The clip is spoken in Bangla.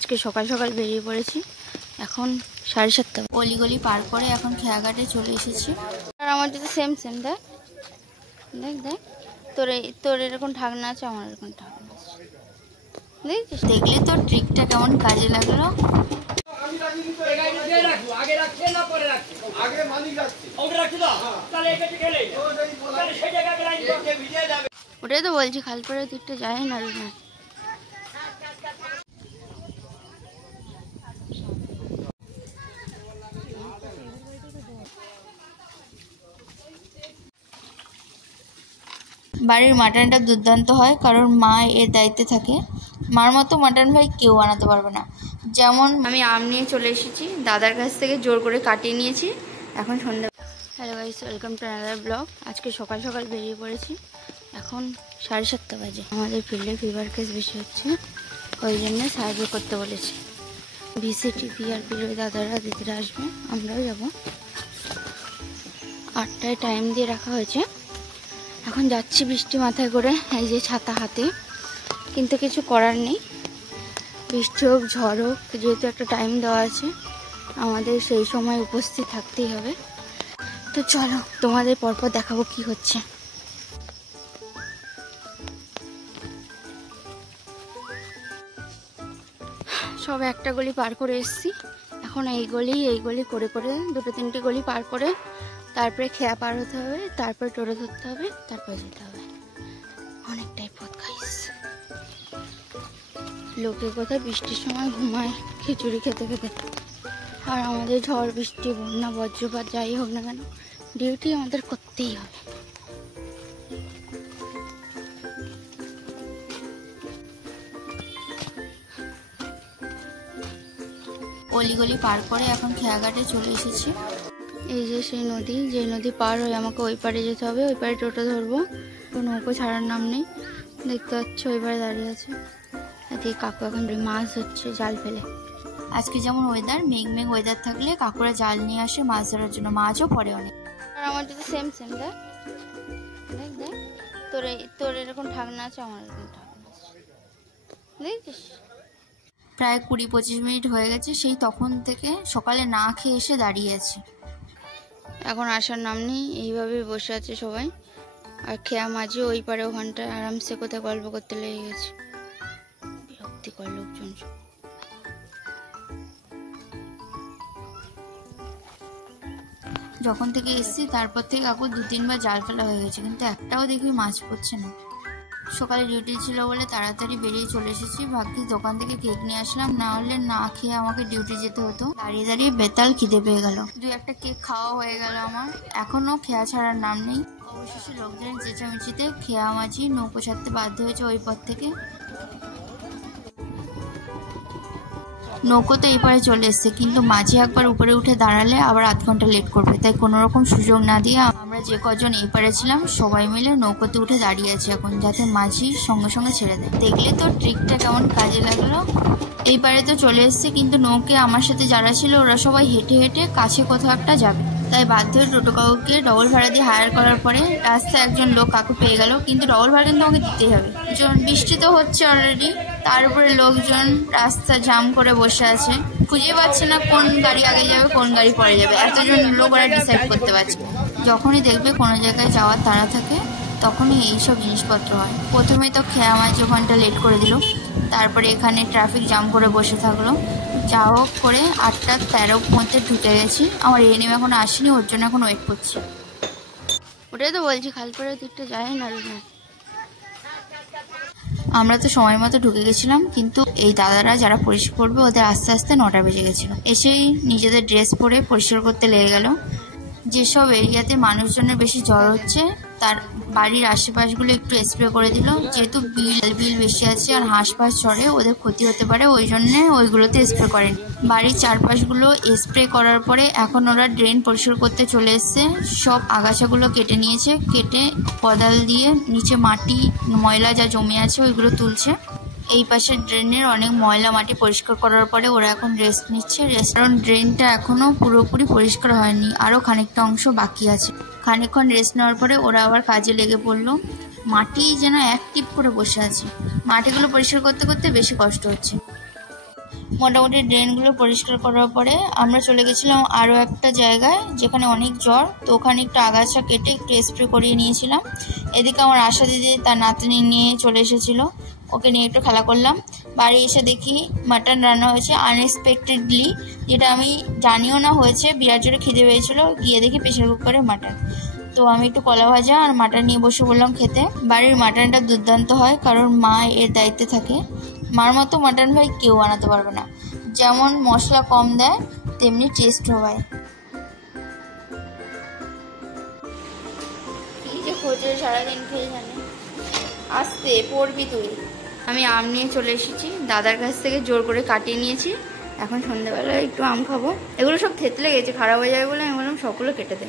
আজকে সকাল সকাল বেরিয়ে পড়েছি। এখন 7:30। অলিগলি পার করে এখন খেয়াঘাটে চলে এসেছি। আর আমার যদি সেম সেম দেখ দেখ দেখ তোর এরকম ঢাকনা আছে, আমার এরকম ঢাকনা আছে। দেখছিস? দেখলে তোর ট্রিকটা কেমন কাজে লাগলো। ওটাই তো বলছি, খালপাড়ের দিকটা যায় না রে। বাড়ির মাটনটা দুর্দান্ত হয়, কারণ মা এর দায়িত্বে থাকে। মার মতো মাটন ভাই কেউ বানাতে পারবে না। যেমন আমি আম নিয়ে চলে এসেছি, দাদার কাছ থেকে জোর করে কাটিয়ে নিয়েছি। এখন সন্ধ্যা। Hello guys, welcome to another blog. আজকে সকাল সকাল বেরিয়ে পড়েছি। এখন 7:30 বাজে। আমাদের ফিল্ডে ফিভার কেস বেশি হচ্ছে, ওই জন্য সাহায্য করতে বলেছি। ভিসিটি পিআরপির দাদারা দিদিরা আসবে, আমরাও যাব। 8টায় টাইম দিয়ে রাখা হয়েছে। এখন যাচ্ছি বৃষ্টি মাথায় করে, এই যে ছাতা হাতে, কিন্তু কিছু করার নেই। বৃষ্টি হোক ঝড় হোক, যেহেতু একটা টাইম দেওয়া আছে, আমাদের সেই সময় উপস্থিত থাকতেই হবে। তো চলো তোমাদের পরপর দেখাবো কি হচ্ছে। সব একটা গলি পার করে এসছি। এখন এই গলি করে করে 2-3টে গলি পার করে তারপরে খেয়া পার হতে হবে, তারপরে টোটো ধরতে হবে, তারপরে যেতে হবে। অনেকটাই পথ খাইস। লোকে কোথায় বৃষ্টির সময় ঘুমায় খিচুড়ি খেতে খেতে, আর আমাদের ঝড় বৃষ্টি বন্যা বজ্রপাত যাই হোক না কেন, ডিউটি আমাদের করতেই হবে। অলিগলি পার করে এখন খেয়াঘাটে চলে এসেছি। এই যে সেই নদী, যে নদী পার হয়ে আমাকে ওই পারে যেতে হবে, ওই পারে টোটো ধরবো। তো নৌকো ছাড়ার নাম নেই, দেখতে পাচ্ছ ওই পারে দাঁড়িয়ে আছে। এদিকে কাকু এখন মাছ ধরছে জাল ফেলে। আজকে যেমন ওয়েদার, মেঘ ওয়েদার থাকলে কাকুরা জাল নিয়ে আসে মাছ ধরার জন্য, মাছও পড়ে অনেক। আর আমার যদি সেম সেম দেখ দেখ দেখ তোর এরকম ঢাকনা আছে, আমার এরকম ঢাকনা আছে। দেখছিস? প্রায় 20-25 মিনিট হয়ে গেছে, সেই তখন থেকে সকালে না খেয়ে এসে দাঁড়িয়ে আছি। এখন আসার নাম নেই, এইভাবেই বসে আছে সবাই। আর খেয়া মাঝে ওই পারে ওখানটায় আরামসে কোথায় গল্প করতে লেগে গেছে। বিরক্তিকর লোকজন। যখন থেকে এসছি তারপর থেকে কাকু 2-3 বার জাল ফেলা হয়ে গেছে, কিন্তু একটাও দেখি মাছ পড়ছে না। সকালে ডিউটি ছিল বলে তাড়াতাড়ি বেরিয়ে চলে এসেছি। ভাগ্যিস দোকান থেকে কেক নিয়ে আসলাম, না হলে না খেয়ে আমাকে ডিউটি যেতে হতো। দাঁড়িয়ে দাঁড়িয়ে বেতাল খিদে পেয়ে গেল। 2-1টা কেক খাওয়া হয়ে গেল আমার, এখনো খেয়া ছাড়ার নাম নেই। অবশেষে লোকজনের চেঁচামেচিতে খেয়া মাঝি নৌকো ছাড়তে বাধ্য হয়েছে ওই পথ থেকে। নৌকো তো এই পারে চলে এসছে, কিন্তু মাঝি একবার উপরে উঠে দাঁড়ালে আবার আধ ঘন্টা লেট করবে, তাই কোনো রকম সুযোগ না দিয়ে আমরা যে কজন এই পারে ছিলাম সবাই মিলে নৌকোতে উঠে দাঁড়িয়ে আছি এখন, যাতে মাঝি সঙ্গে সঙ্গে ছেড়ে দেয়। দেখলে তো ট্রিকটা কেমন কাজে লাগলো। এই পারে তো চলে এসছে, কিন্তু নৌকে আমার সাথে যারা ছিল ওরা সবাই হেঁটে হেঁটে কাছে কোথাও একটা যাবে, তাই বাধ্য হয়ে টোটো কাকুকে ডবল ভাড়া দিয়ে হায়ার করার পরে রাস্তায় একজন লোক কাকু পেয়ে গেল, কিন্তু ডবল ভাড়া কিন্তু আমাকে দিতেই হবে। বৃষ্টি তো হচ্ছে অলরেডি, তার উপরে লোকজন রাস্তা জাম করে বসে আছে, খুঁজে পাচ্ছে না কোন গাড়ি আগে যাবে কোন গাড়ি পরে যাবে। এতজন লোক ওরা ডিসাইড করতে পারছে। যখনই দেখবে কোনো জায়গায় যাওয়ার তাড়া থাকে তখনই এইসব জিনিসপত্র হয়। প্রথমেই তো খেয়া মাঝ ওখানটা লেট করে দিল, তারপরে এখানে ট্রাফিক জাম করে বসে থাকলো। যা হোক করে 8:13 মধ্যে ঢুকে গেছি। আমার এনিম এখন আসেনি, ওর জন্য এখন ওয়েট করছি। ওটাই তো বলছি, খালপাড়ের দিকটা যায় না রে। আমরা তো সময় মতো ঢুকে গেছিলাম, কিন্তু এই দাদারা যারা পরিষ্কার করবে ওদের আস্তে আস্তে 9টা বেজে গেছিল। এসেই নিজেদের ড্রেস পরে পরিষ্কার করতে লেগে গেল। যেসব এরিয়াতে মানুষজনের বেশি জ্বর হচ্ছে তার বাড়ির আশেপাশগুলো একটু স্প্রে করে দিল, যেহেতু বিল বেশি আছে আর হাঁসফাঁস চড়ে ওদের ক্ষতি হতে পারে, ওই জন্য ওইগুলোতে স্প্রে করেন। বাড়ির চারপাশগুলো স্প্রে করার পরে এখন ওরা ড্রেন পরিষ্কার করতে চলে এসছে। সব আগাছাগুলো কেটে নিয়েছে, কেটে কোদাল দিয়ে নিচে মাটি ময়লা যা জমে আছে ওইগুলো তুলছে। এই পাশের ড্রেনের অনেক ময়লা মাটি পরিষ্কার করার পরে ওরা এখন রেস্ট নিচ্ছে। কারণ ড্রেনটা এখনো পুরোপুরি পরিষ্কার হয়নি, আরো খানিকটা অংশ বাকি আছে। খানিকক্ষণ রেস্ট নেওয়ার পরে ওরা আবার কাজে লেগে পড়লো। মাটি যেন অ্যাক্টিভ করে বসে আছে, মাটিগুলো পরিষ্কার করতে করতে বেশি কষ্ট হচ্ছে। মোটামুটি ড্রেনগুলো পরিষ্কার করার পরে আমরা চলে গেছিলাম আরও একটা জায়গায় যেখানে অনেক জ্বর, তো ওখানে একটু আগাছা কেটে একটু স্প্রে করিয়ে নিয়েছিলাম। এদিকে আমার আশা দিদি তার নাতনি নিয়ে চলে এসেছিলো, ওকে নিয়ে একটু খেলা করলাম। বাড়ি এসে দেখি মাটন রান্না হয়েছে আনএক্সপেক্টেডলি, যেটা আমি জানিও না হয়েছে। বিরাট জোরে খিদে পেয়েছিলো, গিয়ে দেখি প্রেশার কুকারে মাটন। তো আমি একটু কলা ভাজা আর মাটন নিয়ে বসে বললাম খেতে। বাড়ির মাটনটা দুর্দান্ত হয়, কারণ মা এর দায়িত্বে থাকে। মার মতো মাটন ভাই কেউ বানাতে পারবে না, যেমন মশলা কম দেয় তেমনি টেস্টও হয়। কি যে খোঁজে সারাদিন খেয়ে জানে, আসতে পড়বি তুই। আমি আম নিয়ে চলে এসেছি, দাদার কাছ থেকে জোর করে কাটিয়ে নিয়েছি। এখন সন্ধ্যাবেলায় একটু আম খাবো। এগুলো সব থেতলে গেছে, খারাপ হয়ে যাবে বলে আমি বললাম সবগুলো কেটে দে।